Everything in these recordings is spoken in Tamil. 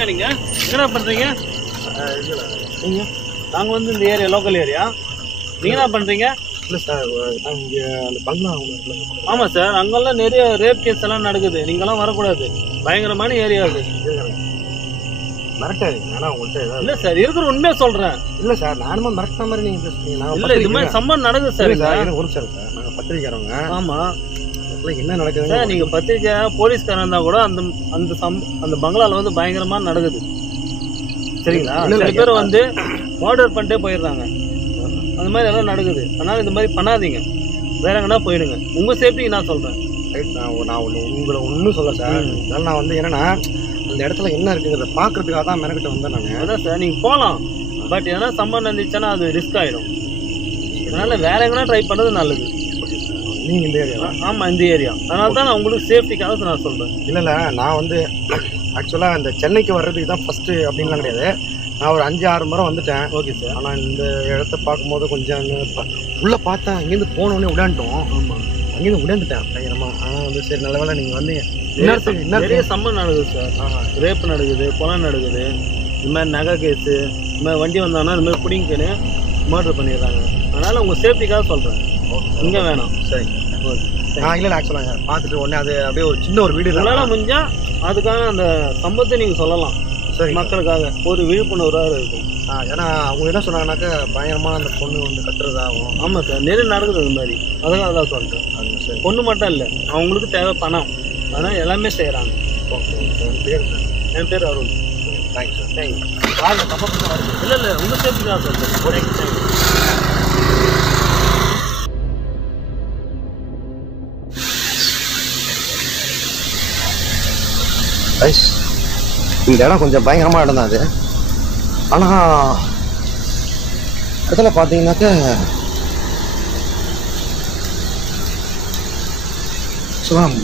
யாருங்க நீங்க என்ன பண்றீங்க? நீங்க நாங்கள் வந்து இந்த ஏரியா லோக்கல் ஏரியா. நீங்க என்ன பண்றீங்க? இல்லை சார், இங்கே அந்த பங்களா. ஆமாம் சார், அங்கெல்லாம் நிறைய ரேப் கேஸ் எல்லாம் நடக்குது. நீங்கெல்லாம் வரக்கூடாது. பயங்கரமான ஏரியா அது. மிரட்டாதீங்க. ஆனால் உங்கள்கிட்ட இல்லை சார், இருக்கிற உண்மையாக சொல்கிறேன். இல்லை சார், நானுமே மிரட்டின மாதிரி நீங்கள் பேசுறீங்க. இல்லை, இது மாதிரி சம்பவம் நடக்குது சார். ஒரு சார் நாங்கள் பத்திரிக்கைறவங்க. ஆமாம், என்ன நடக்குது சார்? நீங்கள் பத்திரிக்கை போலீஸ்காரன் இருந்தால் கூட அந்த அந்த அந்த பங்களாவில் வந்து பயங்கரமாக நடக்குது. சரிங்களா? சில பேர் வந்து மர்டர் பண்ணிட்டே போயிடுறாங்க. அந்த மாதிரி எல்லாம் நடக்குது. அதனால் இந்த மாதிரி பண்ணாதீங்க. வேற எங்கன்னா போயிடுங்க. உங்கள் சேஃப்டிக்கு நான் சொல்கிறேன். ரைட். நான் உங்களை ஒன்றும் சொல்ல சார். அதனால் நான் வந்து என்னென்னா அந்த இடத்துல என்ன இருக்குங்கிறத பார்க்கறதுக்காக தான் மெனக்கிட்ட வந்தேன் நான். அதான் சார், நீங்கள் போகலாம். பட் எதனா சம்பவம் இருந்துச்சுன்னா அது ரிஸ்க் ஆகிடும். அதனால் வேற எங்கன்னா ட்ரை பண்ணுறது நல்லது. நீங்கள் இந்த ஏரியா? ஆமாம், இந்த ஏரியா. அதனால தான் நான் உங்களுக்கு சேஃப்டிக்காக நான் சொல்கிறேன். இல்லை, நான் வந்து ஆக்சுவலாக இந்த சென்னைக்கு வர்றதுக்கு தான் ஃபஸ்ட்டு அப்படின்லாம் கிடையாது. நான் ஒரு 5-6 முறை வந்துட்டேன். Okay sir. ஆனால் இந்த இடத்த பார்க்கும்போது கொஞ்சம் உள்ளே பார்த்தேன். அங்கேருந்து போனோடனே விடாண்டோம். ஆமாம், அங்கேருந்து விடாந்துட்டேன் பயங்கரமாக. ஆனால் வந்து சரி, நல்ல வேலை நீங்கள் வந்து நிறைய சம்பவம் நடக்குது சார். ரேப்பு நடக்குது, கொலை நடக்குது, இது மாதிரி நகை கேஸு, இது மாதிரி வண்டி வந்தாங்கன்னா இது மாதிரி பிடிங்கன்னு மர்டர் பண்ணிடுறாங்க. அதனால் உங்கள் சேஃப்டிக்காக சொல்கிறேன். இங்கே வேணாம். சரி, ஓகே. இல்லை ஆக்சுவலாக பார்த்துட்டு உடனே அது அப்படியே ஒரு சின்ன ஒரு வீடு உங்களால் முடிஞ்சால் அதுக்கான அந்த சம்பவத்தை நீங்கள் சொல்லலாம். சரி, மக்களுக்காக ஒரு விழிப்புணர்வாக இருக்கும். ஏன்னா அவங்க என்ன சொன்னாங்கன்னாக்கா பயங்கரமாக அந்த பொண்ணு வந்து கத்துறதாகும். ஆமாம் சார், நிறைய நடக்குது அது மாதிரி. அதுக்காக தான் சொல்கிறேன். அது சரி, பொண்ணு மட்டும் இல்லை, அவங்களுக்கு தேவை பணம். அதனால் எல்லாமே செய்கிறாங்க. ஓகே. என் பேர் சார்? என் பேர் அருண். Thanks sir. தேங்க்யூ. இல்லை, உங்கள் சேஃப்டிக்காக சொல்கிறேன். தேங்க்யூ. ரைஸ். இந்த இடம் கொஞ்சம் பயங்கரமாக இடம் தான் அது. ஆனால் இடத்துல பார்த்தீங்கன்னாக்கா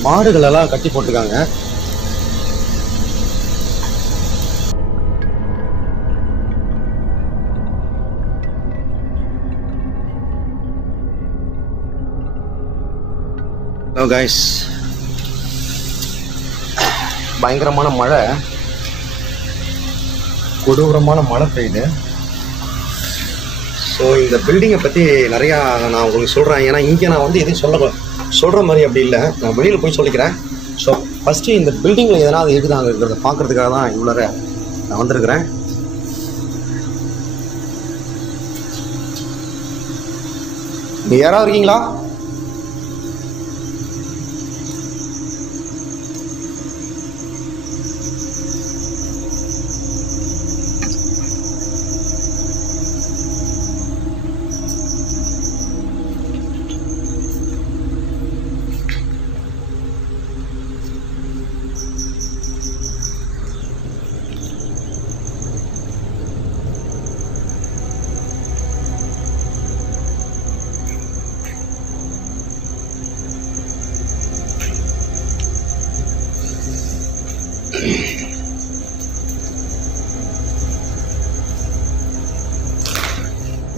மாடுகள் எல்லாம் கட்டி போட்டிருக்காங்க. ஹலோ கைஸ், பயங்கரமான மழை, கொடூரமான மழை பெய்யுது. ஸோ இந்த பில்டிங்கை பற்றி நிறையா நான் உங்களுக்கு சொல்கிறேன். ஏன்னா இங்கே நான் வந்து எதையும் சொல்கிற மாதிரி அப்படி இல்லை. நான் வெளியில் போய் சொல்லிக்கிறேன். ஸோ ஃபஸ்ட்டு இந்த பில்டிங்கில் எதனா அது இருக்குதாங்க இருக்கிறத பார்க்குறதுக்காக தான் இவ்வளோ நான் வந்திருக்கிறேன். நீ யாராவது இருக்கீங்களா?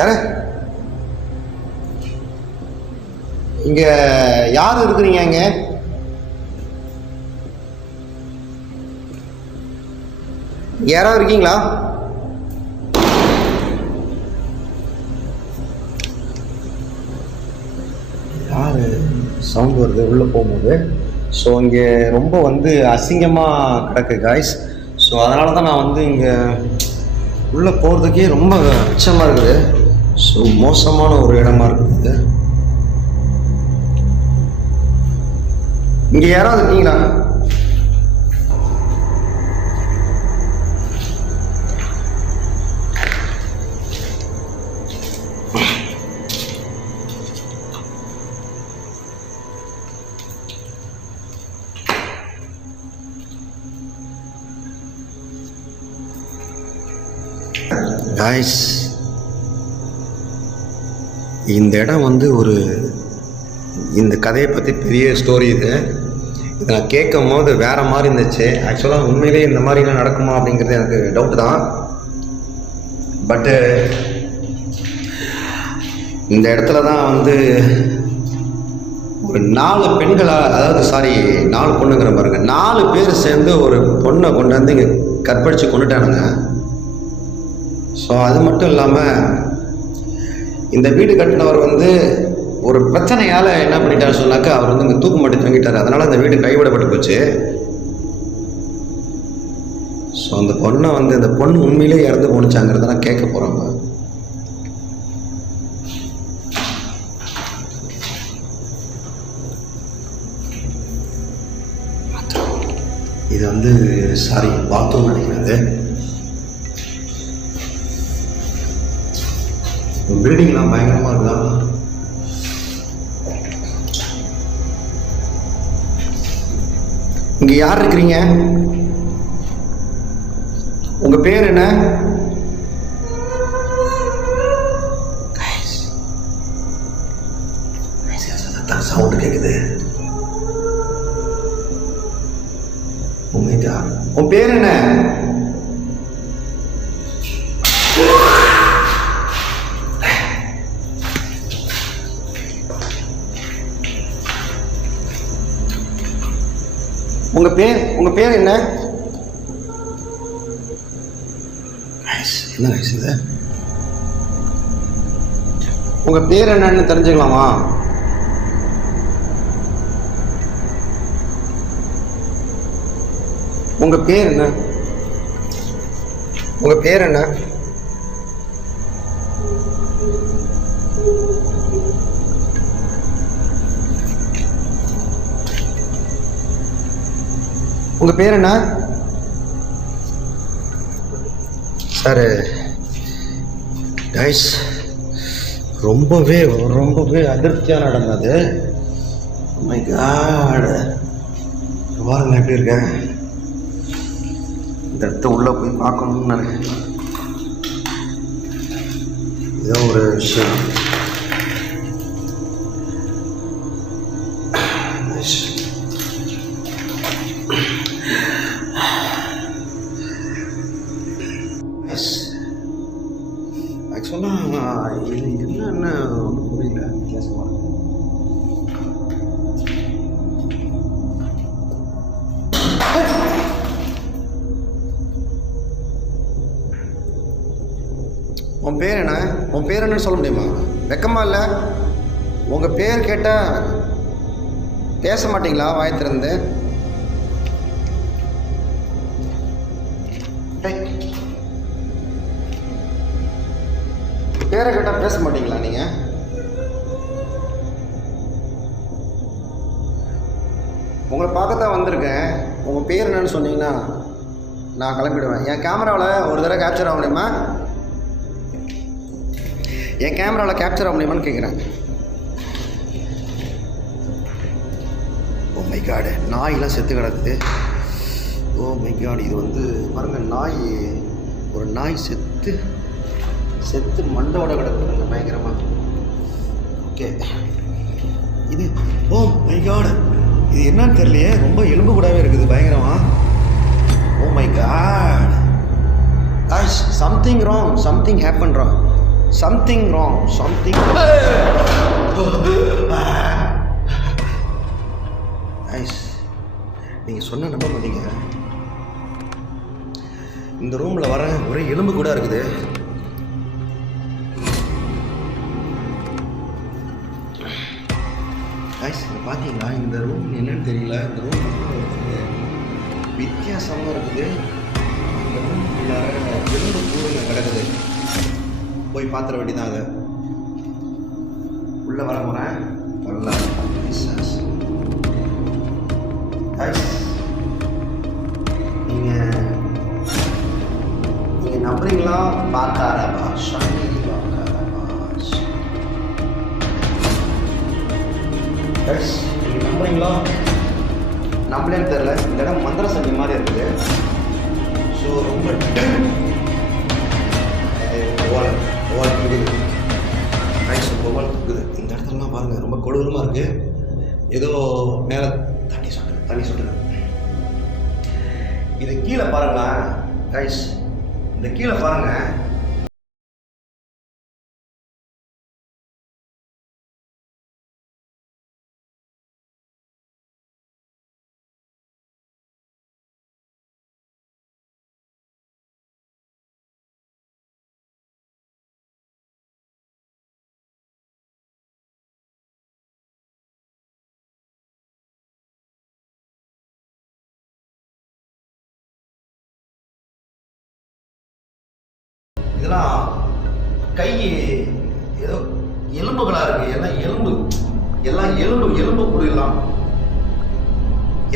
யாரு இங்க யாரு இருக்கிறீங்க? இங்க யாராவது இருக்கீங்களா? யாரு சவுண்ட் வருது உள்ள போகும்போது? ஸோ இங்கே ரொம்ப வந்து அசிங்கமாக கிடக்கு காய்ஸ். ஸோ அதனால தான் நான் வந்து இங்கே உள்ளே போகிறதுக்கே ரொம்ப அச்சமாக இருக்குது. ஸோ மோசமான ஒரு இடமா இருக்குது. இங்கே யாராவது இருக்கீங்களா? காய்ஸ், இந்த இடம் வந்து இந்த கதையை பற்றி பெரிய ஸ்டோரி இது. இதை நான் கேட்கும் போது வேறு மாதிரி இருந்துச்சு. ஆக்சுவலாக உண்மையிலே இந்த மாதிரிலாம் நடக்குமா அப்படிங்கிறது எனக்கு டவுட்டு தான். பட்டு இந்த இடத்துல தான் வந்து ஒரு 4 பெண்களால், அதாவது 4 பொண்ணுங்கிற பாருங்க, 4 பேர் சேர்ந்து ஒரு பொண்ணை கொண்டு வந்து இங்கே கற்பழித்து கொண்டுட்டானுங்க. ஸோ அது மட்டும் இல்லாமல் இந்த வீடு கட்டினவர் வந்து ஒரு பிரச்சனையால் என்ன பண்ணிட்டாரு சொன்னாக்கா, அவர் வந்து இங்கே தூக்கு மாட்டி தங்கிட்டார். அதனால் அந்த வீடு கைவிடப்பட்டு போச்சு. ஸோ அந்த பொண்ணை வந்து இந்த பொண்ணு உண்மையிலே இறந்து போணுச்சாங்கிறத நான் கேட்க போகிறேன். இது வந்து சாரி பாத்ரூம் நினைக்கிறது. பில்டிங்லாம் பயங்கரமாக இருக்குதா? இங்கே யார் இருக்கிறீங்க? உங்கள் பேர் என்ன? சவுண்டு கேட்குது. உன் பேர் என்ன? உங்க பேர் என்ன? என்ன இது? உங்க பேர் என்னன்னு தெரிஞ்சுக்கலாமா? உங்க பேர் என்ன? உங்க பேர் என்ன? உங்க பேர் என்ன சார்? கைஸ், ரொம்பவே அதிர்ச்சியாக நடந்தது. மை காட், பாருங்க எப்படி இருக்க. இந்த இடத்த உள்ளே போய் பார்க்கணும்னு நினைக்கிறேன். ஏதோ ஒரு விஷயம். ஆக்சுவலாக இது என்னன்னு ஒன்றும் புரியல. வித்தியாசமாக உன் பேர் என்ன? உன் பேர் என்னன்னு சொல்ல முடியுமா? வெக்கமா இல்லை? உங்கள் பேர் கேட்டால் பேச மாட்டீங்களா வாய் திறந்து? பேரை கேட்டால் பேச மாட்டீங்களா நீங்கள்? உங்களை பார்க்கத்தான் வந்திருக்கேன். உங்கள் பேர் என்னன்னு சொன்னீங்கன்னா நான் கிளம்பிடுவேன். என் கேமராவில் ஒரு தடவை கேப்சர் ஆக முடியுமா? என் கேமராவில் கேப்சர் ஆக முடியுமான்னு கேட்குறேன். ஓ மை காடு, நாயெலாம் செத்து கிடக்குது. ஓ மை காடு, இது வந்து பாருங்கள், ஒரு நாய் செத்து மண்டோட கிடக்குதுங்க பயங்கரமாக. ஓகே, இது ஓ மை காடு, இது என்னன்னு தெரியலையே, ரொம்ப எலும்பு கூடவே இருக்குது பயங்கரமாக. Oh my god, something wrong, something happen wrong, something wrong, something. நீங்கள் சொன்ன நம்ப மாட்டீங்க, இந்த ரூமில் வர ஒரே எலும்பு கூட இருக்குது. இதை பார்த்தீங்களா? இந்த ரூம் என்னன்னு தெரியல. இந்த ரூம் வித்தியாசமாக இருக்குது. இந்த ரூம் எலும்பு கூடுங்க கிடக்குது. போய் பார்த்துட வேண்டியதான். அதை உள்ளே வர போகிறேன். நீங்கள் நம்புறீங்களா? பார்க்காத பாஷா, நீங்கள் நம்புறீங்களா நம்பலேன்னு தெரில. இந்த இடம் மந்திர சபை மாதிரி இருக்குது. ஸோ ரொம்ப துக்குது. இந்த இடத்துலலாம் பாருங்கள், ரொம்ப கொடூரமாக இருக்குது. ஏதோ மேலே தண்ணி சொட்டுது. இது கீழே பாருங்களேன் கைஸ், இந்த கீழே பாருங்கள். இதெல்லாம் கை ஏதோ எலும்புகளாக இருக்குது, எல்லாம் எலும்பு கூடுலாம்,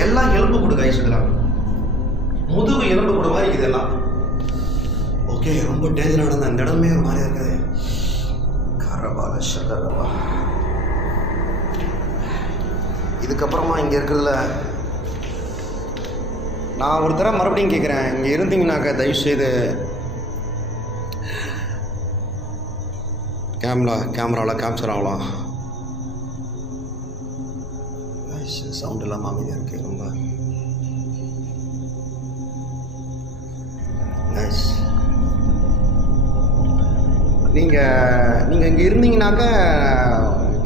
எல்லாம் எலும்பு கூடு கைஸ். இதெல்லாம் முதுகு எலும்பு கூடு மாதிரி இதெல்லாம். ஓகே, ரொம்ப டேஞ்சரானது. அந்த இடமே ஒரு மாதிரியா இருக்குது. கரபால ஷகரபா. இதுக்கப்புறமா இங்கே இருக்கிறதுல நான் ஒரு தடவை மறுபடியும் கேட்குறேன், இங்கே இருந்தீங்கன்னாக்கா தயவுசெய்து கேமராவில் கேப்சர் ஆகலாம். சவுண்ட் இல்லாமல் அமைதியாக இருக்குது ரொம்ப. நைஸ். நீங்கள் இங்கே இருந்தீங்கன்னாக்கா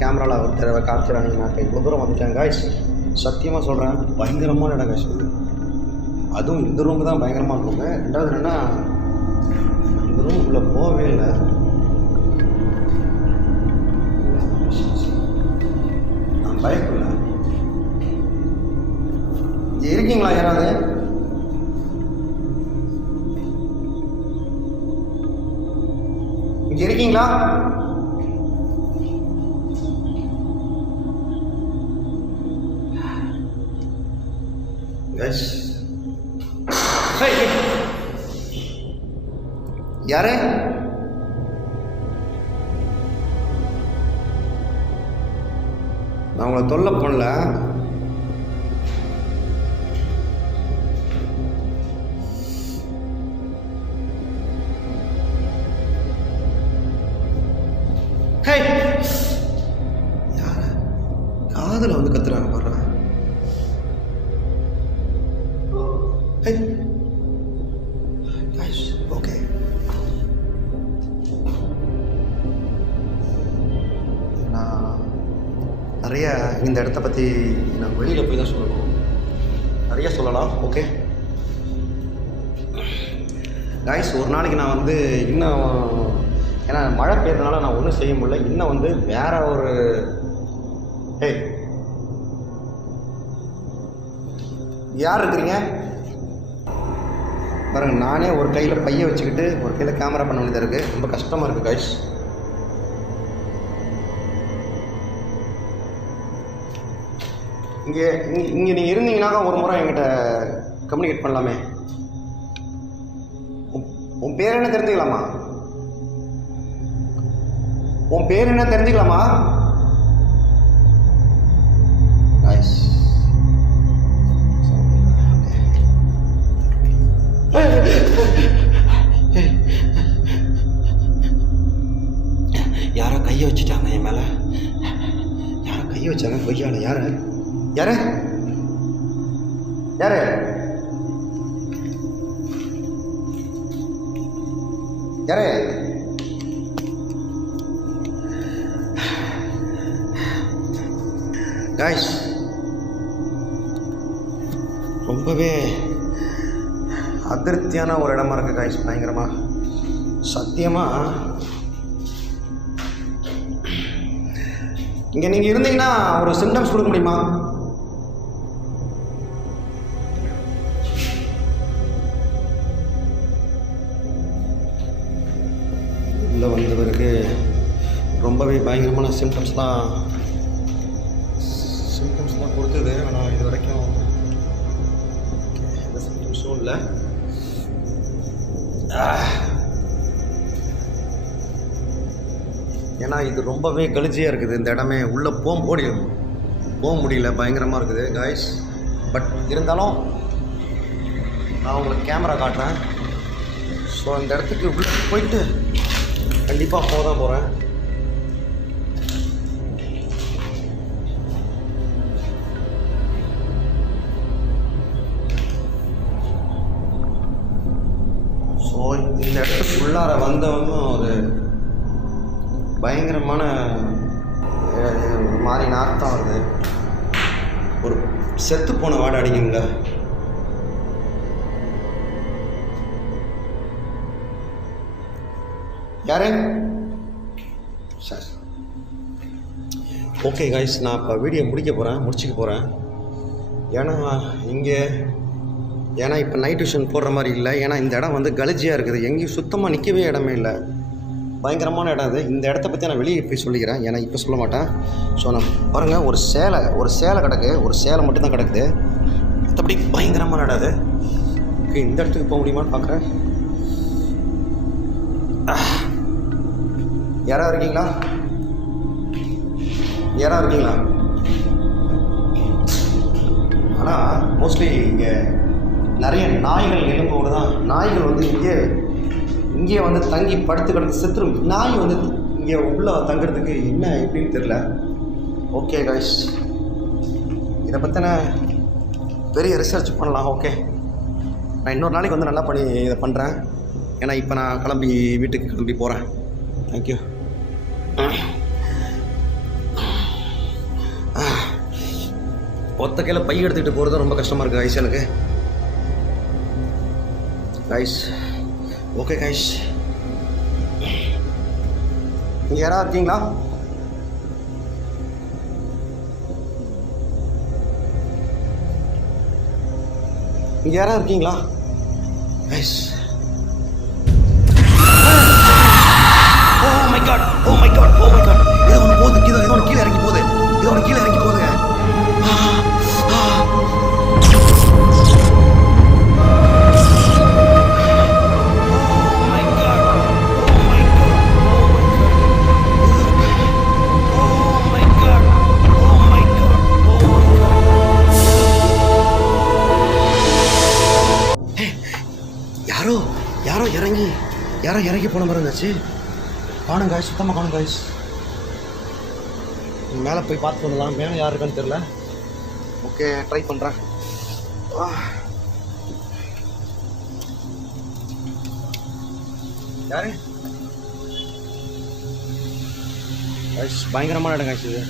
கேமராவில் ஒரு தடவை கேப்சர் ஆனீங்கன்னாக்கா இவ்வளோ தூரம் வந்துட்டேன் காய்ஸ். சத்தியமாக சொல்கிறேன், பயங்கரமான இடம் காய்ஸ். அதுவும் இந்த ரூம் தான் பயங்கரமாக இருக்குங்க. ரெண்டாவது என்னென்னா, இந்த ரூம் உள்ளே போகவே இல்லை. நான் பயப்படல. இங்கே இருக்கீங்களா யாராவது? இங்கே இருக்கீங்களா? எஸ். யாரு? நான் உங்களை தொல்லை பண்ணல. யாரு காதுல வந்து கத்துறாங்க பாரு. ஓகே, நான் நிறைய இந்த இடத்த பற்றி நான் வெளியில் போய் தான் சொல்லணும், நிறைய சொல்லலாம். ஓகே கைஸ், ஒரு நாளைக்கு நான் வந்து இன்னும், ஏன்னா மழை பெய்யறதுனால நான் ஒன்றும் செய்ய முடியல. இன்னும் வந்து வேற ஒரு யார் இருக்கிறீங்க பாருங்க. நானே ஒரு கையில் பைய வச்சுக்கிட்டு ஒரு கையில் கேமரா பண்ண வேண்டியதாக இருக்குது. ரொம்ப கஷ்டமாக இருக்குது கைஸ். இங்கே நீங்கள் இருந்தீங்கன்னாக்கா ஒரு முறை என்கிட்ட கம்யூனிகேட் பண்ணலாமே. உன் பேர் என்ன தெரிஞ்சுக்கலாமா? உன் பேர் என்ன தெரிஞ்சுக்கலாமா? நைஸ். யாரோ கையை வச்சுட்டாங்க என் மேலே. யாரோ கையை வச்சாங்க பொய்யால. யாரு யாரு யாரு? யாரு? காய்ஸ், ரொம்பவே அதிருப்தியான ஒரு இடமா இருக்குது காய்ஸ். பயங்கரமாக சத்தியமாக இங்கே நீங்கள் இருந்தீங்கன்னா ஒரு சிம்டம்ஸ் கொடுக்க முடியுமா? உள்ளே வந்தவருக்கு ரொம்பவே பயங்கரமான சிம்டம்ஸ்லாம் கொடுத்தது. ஆனால் இது வரைக்கும் எந்த சிம்டம்ஸும் இல்லை. ஏன்னா இது ரொம்பவே கழிச்சியாக இருக்குது இந்த இடமே. உள்ளே போக முடியல, பயங்கரமாக இருக்குது காய்ஸ். பட் இருந்தாலும் நான் உங்களுக்கு கேமரா காட்டுறேன். ஸோ இந்த இடத்துக்கு உள்ளே போயிட்டு கண்டிப்பாக போக தான் போகிறேன். ஸோ இந்த இடத்துக்கு உள்ளார வந்தவங்க ஒரு பயங்கரமான மாதிரி நாற்றம் வருது. ஒரு செத்து போன வாடை அடிக்குங்கள. யாரு சார்? ஓகே கைஸ், நான் இப்போ வீடியோ முடிச்சுக்க போகிறேன். ஏன்னா இங்கே ஏன்னா இப்போ நைட் விஷன் போடுற மாதிரி இல்லை. ஏன்னா இந்த இடம் வந்து கலிஜியாக இருக்குது, எங்கேயும் சுத்தமாக நிற்கவே இடமே இல்லை. பயங்கரமான இடம் அது. இந்த இடத்த பற்றி நான் வெளியே போய் சொல்லிக்கிறேன், ஏன்னா இப்போ சொல்ல மாட்டேன். ஸோ நான் பாருங்கள், ஒரு சேலை கிடக்கு, ஒரு சேலை மட்டும்தான் கிடக்குது. மற்றபடி பயங்கரமான இடம் அது. ஓகே, இந்த இடத்துக்கு போக முடியுமான்னு பார்க்குறேன். யாராவது இருக்கீங்களா? ஆனால் மோஸ்ட்லி இங்கே நிறைய நாய்கள் எலும்போடு தான். நாய்கள் வந்து இங்கே வந்து தங்கி படுத்து கிடந்து செத்துரும். நாய் வந்து இங்கே உள்ளே தங்குறதுக்கு என்ன எப்படின்னு தெரில. ஓகே கைஸ், இதை பற்றின பெரிய ரிசர்ச் பண்ணலாம். ஓகே, நான் இன்னொரு நாளைக்கு வந்து நல்லா இதை பண்ணுறேன். ஏன்னா இப்போ நான் வீட்டுக்கு கிளம்பி போகிறேன். தேங்க்யூ. ஒத்த கையில் பை எடுத்துக்கிட்டு போகிறது ரொம்ப கஷ்டமாக இருக்குது கைஸ் எனக்கு. கைஸ், ஓகே கைஸ், நீங்கள் யாராவது இருக்கீங்களா? இங்கே யாராவது இருக்கீங்களா கைஸ்? ஓ மை காட், ஏதோ ஒன்று போகுது, ஏதோ ஒன்று கீழே இறங்கி போகுதுங்க. யாரோ இறங்கி போன மாதிரி இருந்துச்சு. காணும் காய்ஸ், சுத்தமாக காணும் காய்ஸ். மேலே போய் பார்த்து பண்ணலாம், மேலே யார் இருக்கான்னு தெரில. ஓகே, ட்ரை பண்ணுறேன். யாரு காய்ஸ்? பயங்கரமான இடம் காய்ஸ் இது.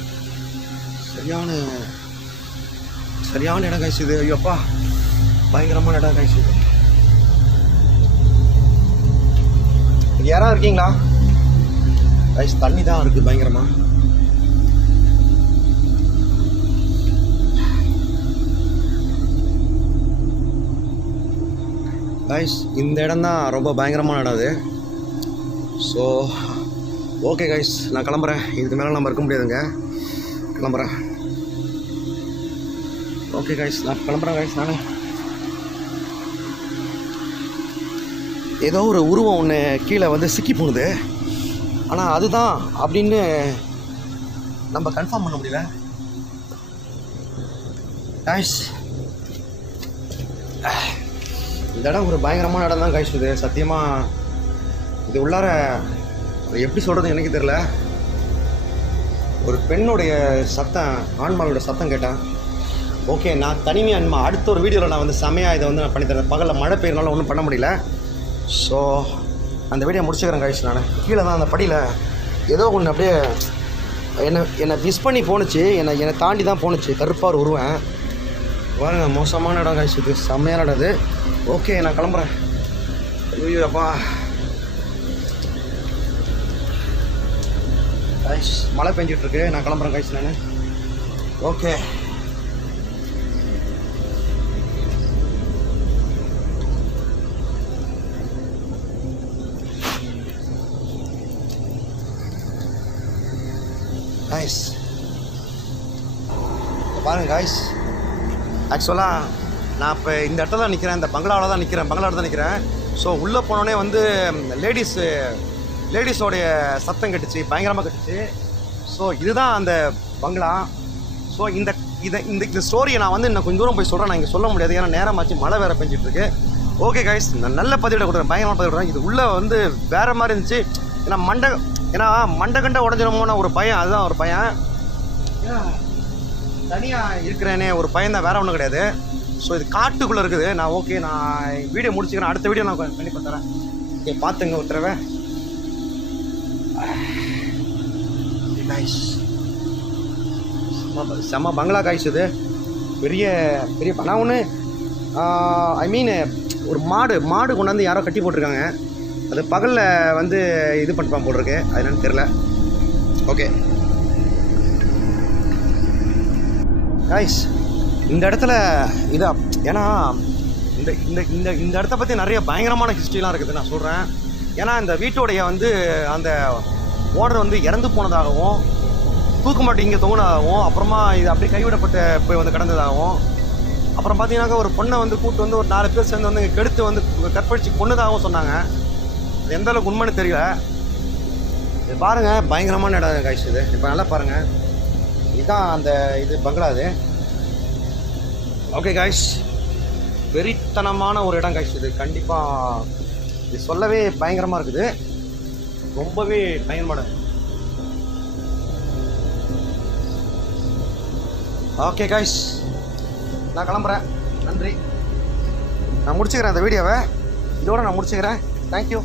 சரியான இடம் காய்ஸ் இது. ஐயோப்பா, பயங்கரமான இடம் காய்ஸ் இது. யாராவது இருக்கீங்களா கைஸ்? தண்ணி தான் இருக்குது பயங்கரமா. கைஸ், இந்த இடம் தான் ரொம்ப பயங்கரமான இடம் அது. ஸோ ஓகே கைஸ், நான் கிளம்புறேன். இதுக்கு மேலே நம்ம இருக்க முடியாதுங்க, கிளம்புறேன். ஓகே கைஸ், நான் கிளம்புறேன் கைஸ். நான் ஏதோ ஒரு உருவம் ஒன்று கீழே வந்து சிக்கி போகுது, ஆனால் அதுதான் அப்படின்னு நம்ம கன்ஃபார்ம் பண்ண முடியல கைஸ். இந்த இடம் ஒரு பயங்கரமான இடம் தான் கைஸ் இது. சத்தியமாக இது உள்ளார எப்படி சொல்கிறது எனக்கு தெரியல. ஒரு பெண்ணுடைய சத்தம், ஆண்மாளோட சத்தம் கேட்டேன். ஓகே, நான் தனிமையாக அடுத்த ஒரு வீடியோவில் நான் வந்து செமையாக இதை வந்து நான் பண்ணித்தரேன். பகலில் மழை பெய்யறனால ஒன்றும் பண்ண முடியல. ஸோ அந்த வீடியோ முடிச்சுக்கிறேன் கைஸ். நான் கீழே தான் அந்த படியில் ஏதோ ஒன்று அப்படியே என்னை மிஸ் பண்ணி போணுச்சு, என்னை தாண்டி தான் போணுச்சு. கருப்பாக உருவேன் பாருங்க. மோசமான இடம் கைஸ் இது, செம்மையான இடம் இது. ஓகே, நான் கிளம்புறேன். ஐயோ அப்பா கைஸ், மழை பெஞ்சிட்ருக்கு. நான் கிளம்புறேன் கைஸ். நான் ஓகே. கைஸ் பாருங்க கைஸ், ஆக்சுவலாக நான் இப்போ இந்த இடத்துல தான் நிற்கிறேன், இந்த பங்களாவில் தான் நிற்கிறேன். ஸோ உள்ளே போனோடனே வந்து லேடிஸோடைய சத்தம் கட்டுச்சு, பயங்கரமாக கட்டுச்சு. ஸோ இதுதான் அந்த பங்களா. ஸோ இந்த ஸ்டோரியை நான் வந்து இன்னும் கொஞ்சம் தூரம் போய் சொல்கிறேன். நான் இங்கே சொல்ல முடியாது, ஏன்னா நேரமாச்சு, மழை வேறு பெஞ்சிட்ருக்கு. ஓகே கைஸ், நான் நல்ல பதிவிட கொடுக்குறேன், பயங்கரமாக பதிவிடுறேன். இது உள்ளே வந்து வேறு மாதிரி இருந்துச்சு. ஏன்னா மண்டை உடஞ்சிடுமோன ஒரு பயம், அதுதான் ஒரு பயம். தனியாக இருக்கிறேனே ஒரு பயம் தான், வேறு ஒன்றும் கிடையாது. ஸோ இது காட்டுக்குள்ளே இருக்குது. நான் வீடியோ முடிச்சுக்கிறேன். அடுத்த வீடியோ நான் கண்டிப்பாக தரேன். ஓகே, பார்த்துங்க ஒரு தடவை. செம்ம பங்களா காய்ஸ் இது. பெரிய நான் ஒன்று ஐ மீன் ஒரு மாடு கொண்டாந்து யாரோ கட்டி போட்டிருக்காங்க. அது பகலில் வந்து இது பண்ணிப்பான் போட்டிருக்கு, அது என்னன்னு தெரில. ஓகே காய்ஸ், இந்த இடத்துல ஏன்னா இந்த இந்த இந்த இந்த இந்த இடத்த பற்றி நிறைய பயங்கரமான ஹிஸ்ட்ரிலாம் இருக்குது நான் சொல்கிறேன். ஏன்னா இந்த வீட்டுடைய வந்து அந்த ஓனர் வந்து இறந்து போனதாகவும் தூக்கு மாட்டி இங்கே தொங்கினதாகவும் அப்புறமா இது அப்படியே கைவிடப்பட்டு போய் வந்து கிடந்ததாகவும் அப்புறம் பார்த்தீங்கன்னாக்கா ஒரு பொண்ணை வந்து கூப்பிட்டு வந்து ஒரு 4 பேர் சேர்ந்து வந்து கெடுத்து வந்து கற்பழிச்சு கொன்னதாகவும் சொன்னாங்க. அது எந்த அளவுக்கு உண்மைன்னு தெரியல. இது பாருங்கள், பயங்கரமான இடம் காய்ச்சி. இது இப்போ நல்லா பாருங்கள், இதுதான் அந்த இது பங்களா. இது ஓகே காய்ஸ், வெறித்தனமான ஒரு இடம் காய்ச்சி. இது கண்டிப்பாக இது சொல்லவே பயங்கரமாக இருக்குது, ரொம்பவே பயங்கரமான. ஓகே காய்ஸ், நான் கிளம்புறேன். நன்றி. நான் முடிச்சுக்கிறேன் இந்த வீடியோவை, இதோட நான் முடிச்சுக்கிறேன். தேங்க்யூ.